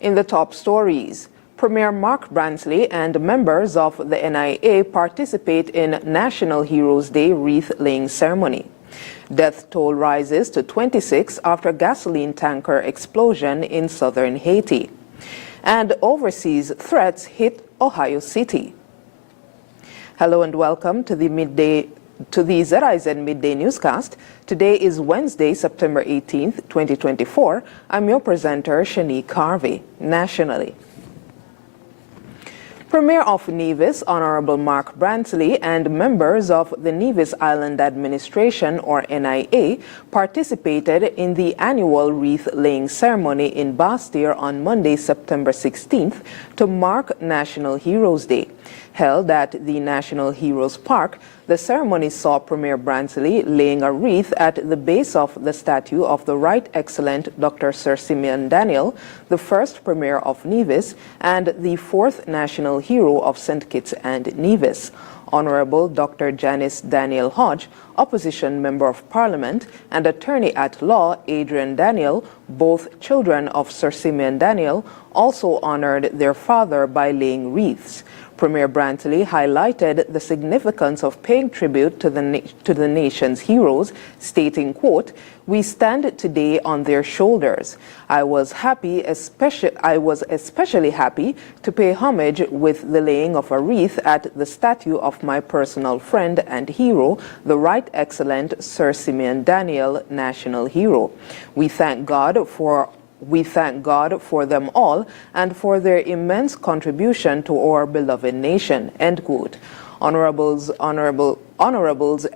In the top stories, Premier Mark Brantley and members of the NIA participate in National Heroes Day wreath-laying ceremony. Death toll rises to 26 after gasoline tanker explosion in southern Haiti. And overseas threats hit Ohio City. Hello and welcome to the ZIZ Midday Newscast. Today is Wednesday, September 18th, 2024. I'm your presenter, Shanique Harvey. Nationally, Premier of Nevis, Honorable Mark Brantley, and members of the Nevis Island Administration, or NIA, participated in the annual wreath-laying ceremony in Bastille on Monday, September 16th, to mark National Heroes Day. Held at the National Heroes Park, the ceremony saw Premier Brantley laying a wreath at the base of the statue of the Right Excellent Dr. Sir Simeon Daniel, the first Premier of Nevis and the fourth National Hero of St. Kitts and Nevis. Honorable Dr. Janice Daniel Hodge, Opposition Member of Parliament, and Attorney-at-Law Adrian Daniel, both children of Sir Simeon Daniel, also honored their father by laying wreaths. Premier Brantley highlighted the significance of paying tribute to the nation's heroes, stating, quote, "We stand today on their shoulders. I was especially happy to pay homage with the laying of a wreath at the statue of my personal friend and hero, the Right Excellent Sir Simeon Daniel, National Hero. We thank God for them all and for their immense contribution to our beloved nation," end quote. Honorables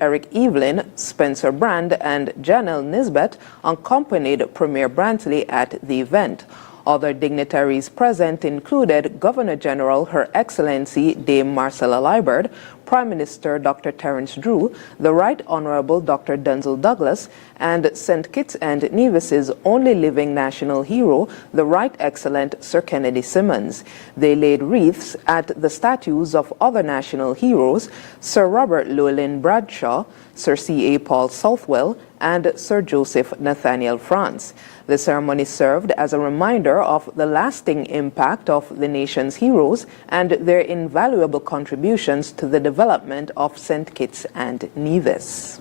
Eric Evelyn, Spencer Brand, and Janelle Nisbet accompanied Premier Brantley at the event. Other dignitaries present included Governor General Her Excellency Dame Marcella Liburd, Prime Minister Dr. Terence Drew, the Right Honorable Dr. Denzel Douglas, and St. Kitts and Nevis's only living national hero, the Right Excellent Sir Kennedy Simmons. They laid wreaths at the statues of other national heroes, Sir Robert Llewellyn Bradshaw, Sir C.A. Paul Southwell, and Sir Joseph Nathaniel France. The ceremony served as a reminder of the lasting impact of the nation's heroes and their invaluable contributions to the development of St. Kitts and Nevis.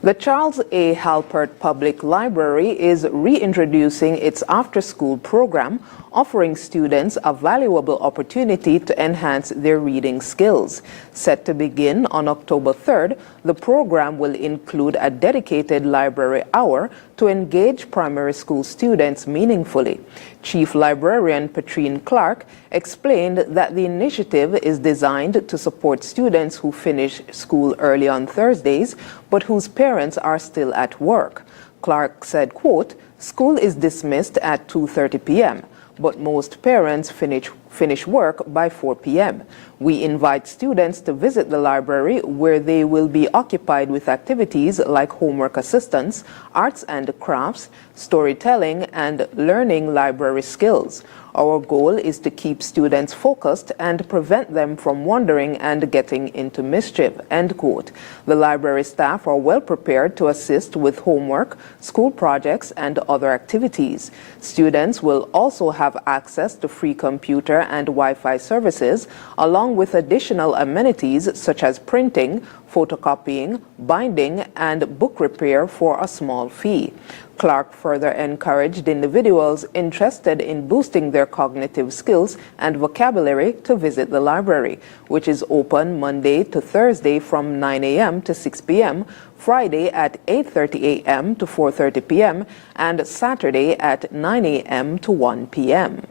The Charles A. Halpert Public Library is reintroducing its after-school program, offering students a valuable opportunity to enhance their reading skills. Set to begin on October 3rd, the program will include a dedicated library hour to engage primary school students meaningfully. Chief Librarian Patrine Clark explained that the initiative is designed to support students who finish school early on Thursdays, but whose parents are still at work. Clark said, quote, "School is dismissed at 2:30 p.m., but most parents finish work by 4 p.m. We invite students to visit the library where they will be occupied with activities like homework assistance, arts and crafts, storytelling, and learning library skills. Our goal is to keep students focused and prevent them from wandering and getting into mischief," end quote. The library staff are well prepared to assist with homework, school projects, and other activities. Students will also have access to free computer and Wi-Fi services, along with additional amenities such as printing, photocopying, binding, and book repair for a small fee. Clark further encouraged individuals interested in boosting their cognitive skills and vocabulary to visit the library, which is open Monday to Thursday from 9 a.m. to 6 p.m., Friday at 8:30 a.m. to 4:30 p.m., and Saturday at 9 a.m. to 1 p.m.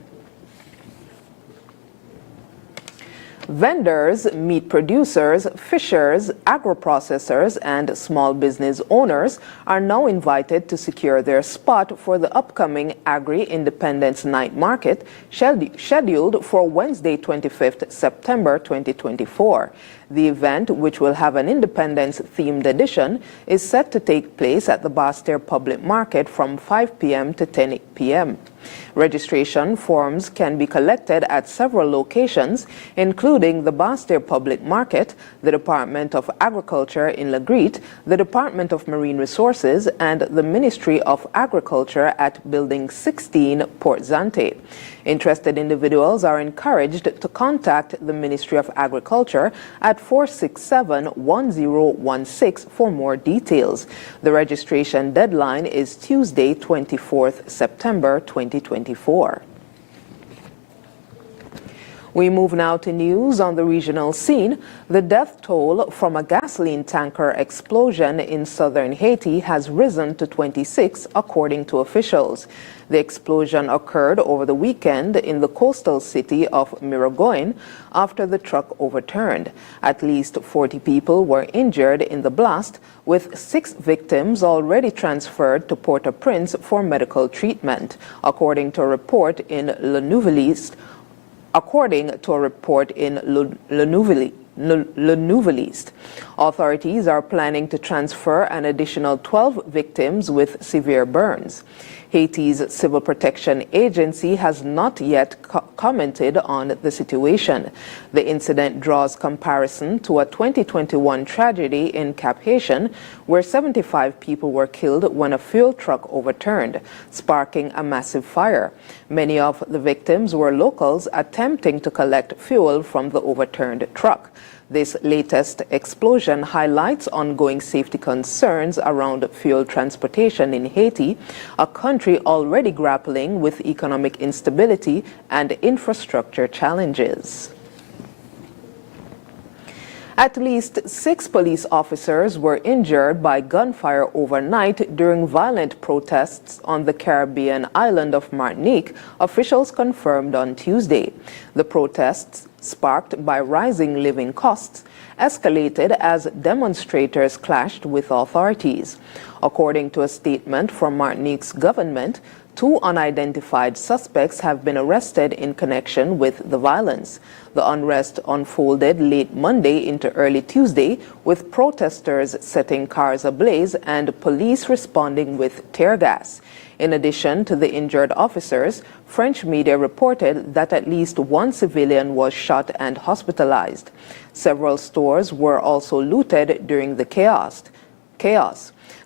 Vendors, meat producers, fishers, agro-processors, and small business owners are now invited to secure their spot for the upcoming Agri-Independence Night Market scheduled for Wednesday, 25th September 2024. The event, which will have an Independence-themed edition, is set to take place at the Bastille Public Market from 5 p.m. to 10 p.m. Registration forms can be collected at several locations, including the Bastille Public Market, the Department of Agriculture in Lagreet, the Department of Marine Resources, and the Ministry of Agriculture at Building 16, Port Zante. Interested individuals are encouraged to contact the Ministry of Agriculture at 467-1016 for more details. The registration deadline is Tuesday, 24th September 2024. We move now to news on the regional scene. The death toll from a gasoline tanker explosion in southern Haiti has risen to 26, according to officials. The explosion occurred over the weekend in the coastal city of Miragoyen after the truck overturned. At least 40 people were injured in the blast, with 6 victims already transferred to Port-au-Prince for medical treatment, according to a report in Le Nouveliste. Le Nouveliste. Authorities are planning to transfer an additional 12 victims with severe burns. Haiti's Civil Protection Agency has not yet commented on the situation. The incident draws comparison to a 2021 tragedy in Cap Haitian, where 75 people were killed when a fuel truck overturned, sparking a massive fire. Many of the victims were locals attempting to collect fuel from the overturned truck. This latest explosion highlights ongoing safety concerns around fuel transportation in Haiti, a country already grappling with economic instability and infrastructure challenges. At least 6 police officers were injured by gunfire overnight during violent protests on the Caribbean island of Martinique, officials confirmed on Tuesday. The protests, sparked by rising living costs, escalated as demonstrators clashed with authorities. According to a statement from Martinique's government, 2 unidentified suspects have been arrested in connection with the violence. The unrest unfolded late Monday into early Tuesday, with protesters setting cars ablaze and police responding with tear gas. In addition to the injured officers, French media reported that at least 1 civilian was shot and hospitalized. Several stores were also looted during the chaos.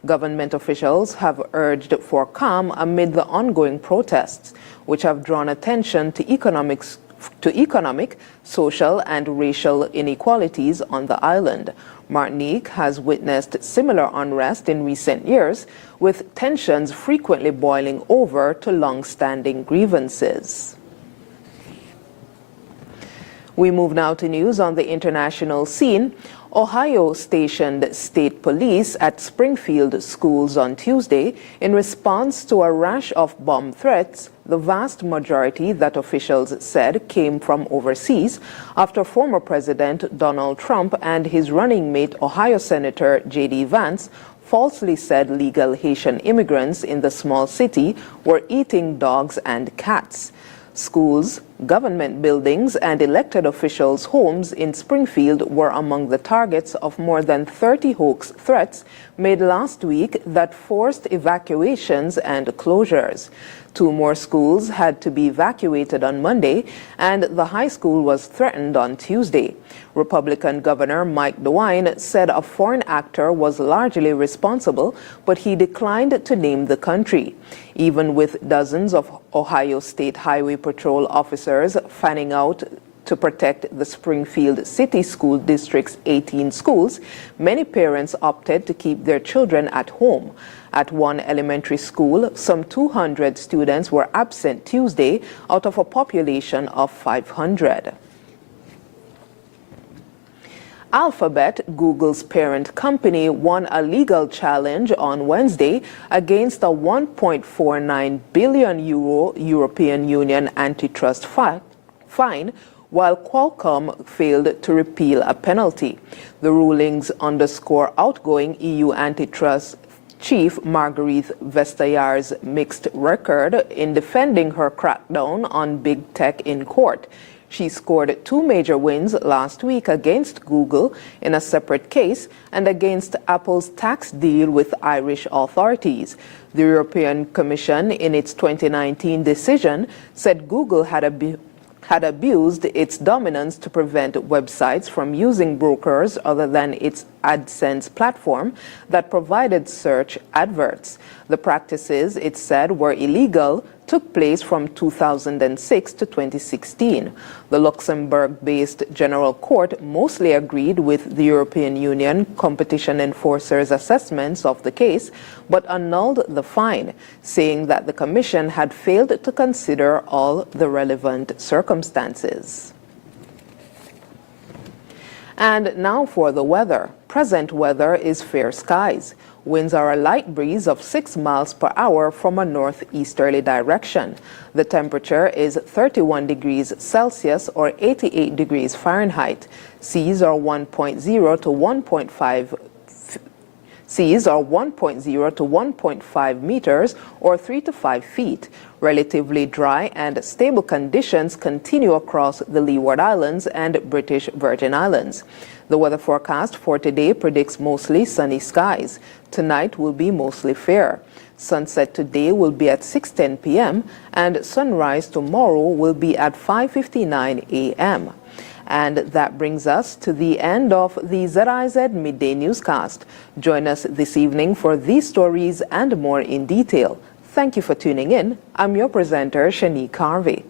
Government officials have urged for calm amid the ongoing protests, which have drawn attention to economic, social, and racial inequalities on the island. Martinique has witnessed similar unrest in recent years, with tensions frequently boiling over to long-standing grievances. We move now to news on the international scene. Ohio stationed state police at Springfield schools on Tuesday in response to a rash of bomb threats, the vast majority that officials said came from overseas, after former President Donald Trump and his running mate Ohio Senator J.D. Vance falsely said legal Haitian immigrants in the small city were eating dogs and cats. Schools, government buildings, and elected officials' homes in Springfield were among the targets of more than 30 hoax threats made last week that forced evacuations and closures. 2 more schools had to be evacuated on Monday, and the high school was threatened on Tuesday. Republican Governor Mike DeWine said a foreign actor was largely responsible, but he declined to name the country. Even with dozens of Ohio State Highway Patrol officers fanning out to protect the Springfield City School District's 18 schools, many parents opted to keep their children at home. At one elementary school, some 200 students were absent Tuesday out of a population of 500. Alphabet, Google's parent company, won a legal challenge on Wednesday against a 1.49 billion euro European Union antitrust fine, while Qualcomm failed to repeal a penalty. The rulings underscore outgoing EU antitrust chief Marguerite Vestager's mixed record in defending her crackdown on big tech in court. She scored 2 major wins last week against Google in a separate case and against Apple's tax deal with Irish authorities. The European Commission, in its 2019 decision, said Google had abused its dominance to prevent websites from using brokers other than its AdSense platform that provided search adverts. The practices, it said, were illegal, took place from 2006 to 2016. The Luxembourg-based General Court mostly agreed with the European Union competition enforcers' assessments of the case, but annulled the fine, saying that the Commission had failed to consider all the relevant circumstances. And now for the weather. Present weather is fair skies. Winds are a light breeze of 6 miles per hour from a northeasterly direction. The temperature is 31 degrees Celsius or 88 degrees Fahrenheit. Seas are 1.0 to 1.5 meters or 3 to 5 feet. Relatively dry and stable conditions continue across the Leeward Islands and British Virgin Islands. The weather forecast for today predicts mostly sunny skies. Tonight will be mostly fair. Sunset today will be at 6:10 p.m. and sunrise tomorrow will be at 5:59 a.m. And that brings us to the end of the ZIZ Midday Newscast. Join us this evening for these stories and more in detail. Thank you for tuning in. I'm your presenter, Shanique Harvey.